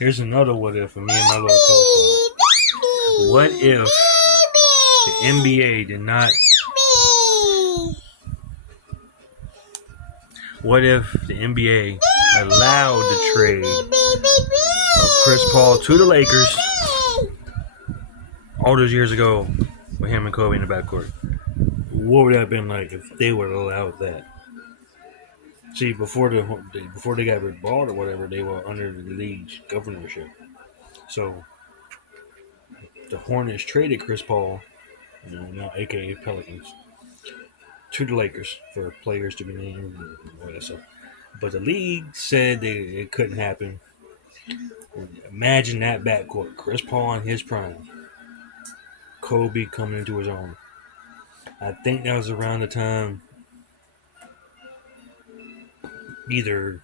Here's another what if for me and my little co-star. What if the NBA did not? What if the NBA allowed the trade of Chris Paul to the Lakers all those years ago with him and Kobe in the backcourt? What would that have been like if they would have allowed that? See, before they got bought or whatever, they were under the league's governorship. So the Hornets traded Chris Paul, now aka Pelicans, to the Lakers for players to be named and all that stuff. But the league said it couldn't happen. Imagine that backcourt: Chris Paul in his prime, Kobe coming into his own. I think that was around the time, either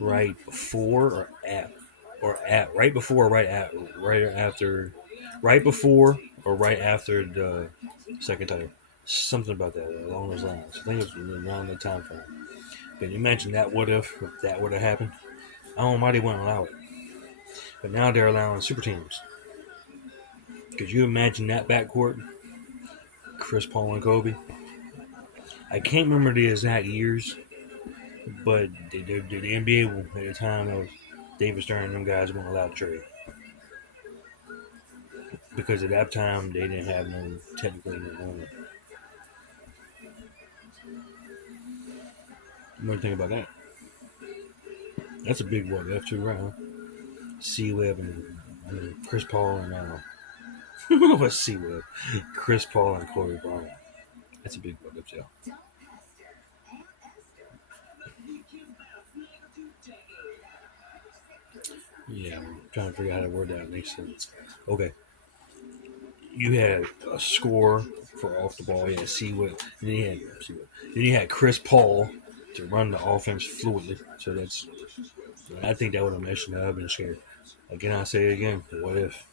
right before right before, right before or right after the second title. Something about that along those lines. I think it was around the time frame. Can you imagine that if that would have happened? I don't know why they wouldn't allow it. But now they're allowing super teams. Could you imagine that backcourt? Chris Paul and Kobe. I can't remember the exact years, but the NBA at the time of David Stern and them guys weren't allowed to trade. Because at that time they didn't have no technically no owner. What do you think about that? That's a big what if too, right? C-Web and Chris Paul and what's C-Web? Chris Paul and Kobe Bryant. That's a big what if, yeah. Yeah, I'm trying to figure out how to word that makes sense. Okay. You had a score for off the ball, you had C-Web, and then you had Chris Paul to run the offense fluidly. So I think that would have messed me up and scared. Again, I say it again, what if?